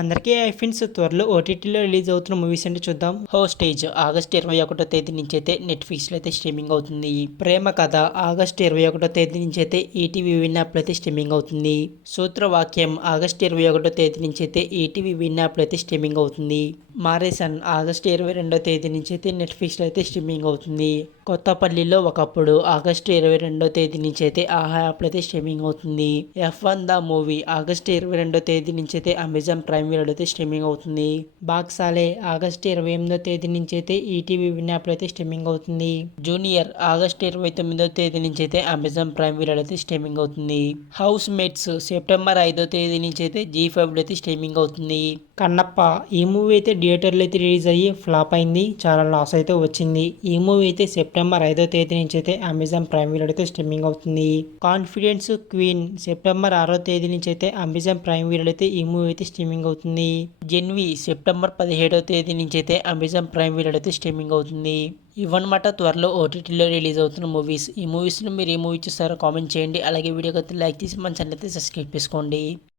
అందరికీ I friends త్వరలో ఓటీటీలో రిలీజ్ అవుతున్న మూవీస్ అంటే చూద్దాం. హోస్టేజ్ ఆగస్టు 21వ తేదీ నుంచి అయితే నెట్ఫ్లిక్స్లో అయితే స్ట్రీమింగ్ అవుతుంది. ప్రేమ కథ ఆగస్టు 21వ తేదీ నుంచి అయితే ఈటీవీ విన్ యాప్లో అయితే స్ట్రీమింగ్ అవుతుంది. సూత్రవాక్యం ఆగస్టు 21వ తేదీ నుంచి అయితే ఈటీవీ విన్ యాప్లో అయితే స్ట్రీమింగ్ అవుతుంది. మారేసన్ ఆగస్టు 22వ తేదీ నుంచి అయితే నెట్ఫ్లిక్స్లో అయితే స్ట్రీమింగ్ అవుతుంది. కొత్తపల్లిలో ఒకప్పుడు ఆగస్టు 22వ తేదీ నుంచి అయితే ఆహా యాప్లో అయితే స్ట్రీమింగ్ అవుతుంది. F1 ద మూవీ ఆగస్టు 22వ తేదీ నుంచి అయితే అమెజాన్ ప్రైమ్ వీడియోలో అయితే స్ట్రీమింగ్ అవుతుంది. బాక్సాలే ఆగస్టు 28వ తేదీ నుంచి అయితే ఈటీవీ విన్ యాప్లో అయితే స్ట్రీమింగ్ అవుతుంది. జూనియర్ ఆగస్టు 29వ తేదీ నుంచి అయితే అమెజాన్ ప్రైమ్ వీడియోలో అయితే స్ట్రీమింగ్ అవుతుంది. హౌస్ మేట్స్ సెప్టెంబర్ 5వ తేదీ నుంచి అయితే G5లో అయితే స్ట్రీమింగ్ అవుతుంది. కన్నప్ప ఈ మూవీ అయితే థియేటర్లో అయితే రిలీజ్ అయ్యి ఫ్లాప్ అయింది, చాలా లాస్ అయితే వచ్చింది. ఈ మూవీ అయితే సెప్టెంబర్ 5వ తేదీ నుంచి అయితే అమెజాన్ ప్రైమ్ వీడియో అయితే స్ట్రీమింగ్ అవుతుంది. కాన్ఫిడెన్స్ క్వీన్ సెప్టెంబర్ 6వ తేదీ నుంచి అయితే అమెజాన్ ప్రైమ్ వీడియో అయితే ఈ మూవీ అయితే స్ట్రీమింగ్ అవుతుంది. జెన్వి సెప్టెంబర్ 17వ తేదీ నుంచి అయితే అమెజాన్ ప్రైమ్ వీడియో అయితే స్ట్రీమింగ్ అవుతుంది. ఇవన్నమాట త్వరలో ఓటీటీలో రిలీజ్ అవుతున్న మూవీస్. ఈ మూవీస్లో మీరు ఏ మూవీ చూస్తారో కామెంట్ చేయండి. అలాగే వీడియోకి అయితే లైక్ చేసి మన ఛానల్ అయితే సబ్స్క్రైబ్ చేసుకోండి.